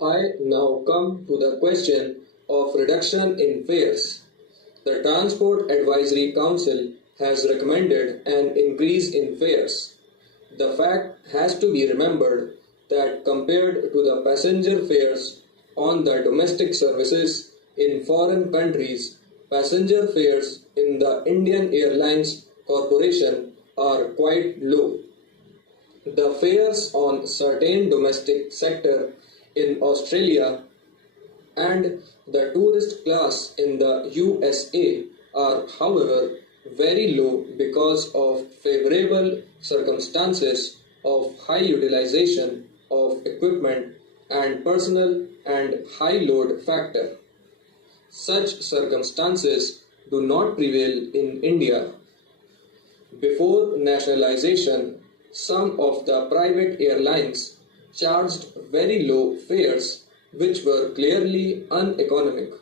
I now come to the question of reduction in fares. The Transport Advisory Council has recommended an increase in fares. The fact has to be remembered that compared to the passenger fares on the domestic services in foreign countries, passenger fares in the Indian Airlines Corporation are quite low. The fares on certain domestic sector in Australia and the tourist class in the USA are, however, very low because of favorable circumstances of high utilization of equipment and personnel and high load factor. Such circumstances do not prevail in India. Before nationalization, some of the private airlines charged very low fares which were clearly uneconomic.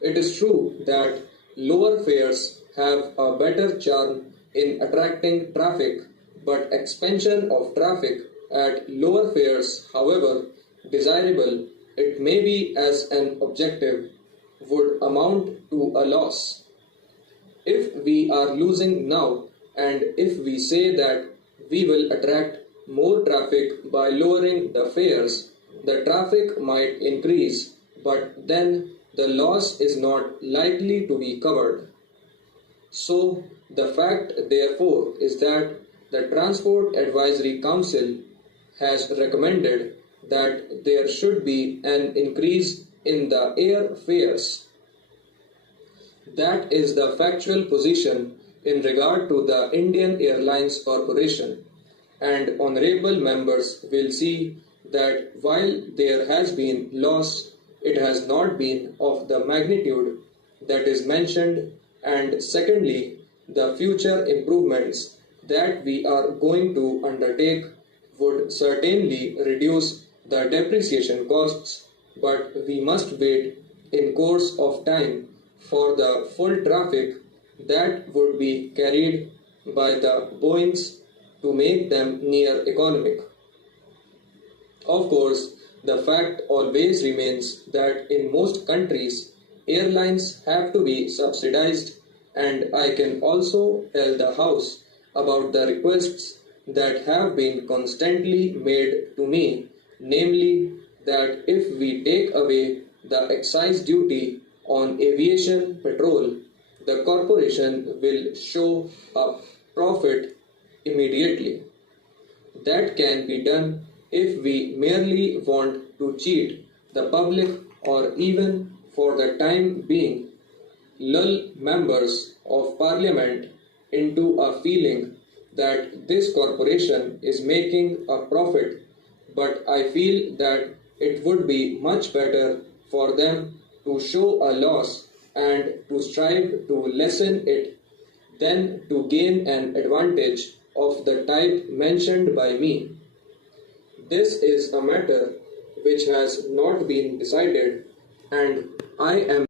It is true that lower fares have a better charm in attracting traffic, but expansion of traffic at lower fares, however desirable it may be as an objective, would amount to a loss. If we are losing now, and if we say that we will attract more traffic by lowering the fares, the traffic might increase, but then the loss is not likely to be covered. So, the fact therefore is that the Transport Advisory Council has recommended that there should be an increase in the air fares. That is the factual position in regard to the Indian Airlines Corporation, and honorable members will see that while there has been loss, it has not been of the magnitude that is mentioned, and secondly, the future improvements that we are going to undertake would certainly reduce the depreciation costs, but we must wait in course of time for the full traffic that would be carried by the Boeings to make them near economic. Of course, the fact always remains that in most countries, airlines have to be subsidized, and I can also tell the House about the requests that have been constantly made to me, namely that if we take away the excise duty on aviation petrol, the corporation will show a profit immediately. That can be done if we merely want to cheat the public or even for the time being lull members of parliament into a feeling that this corporation is making a profit, but I feel that it would be much better for them to show a loss and to strive to lessen it than to gain an advantage of the type mentioned by me. This is a matter which has not been decided, and I am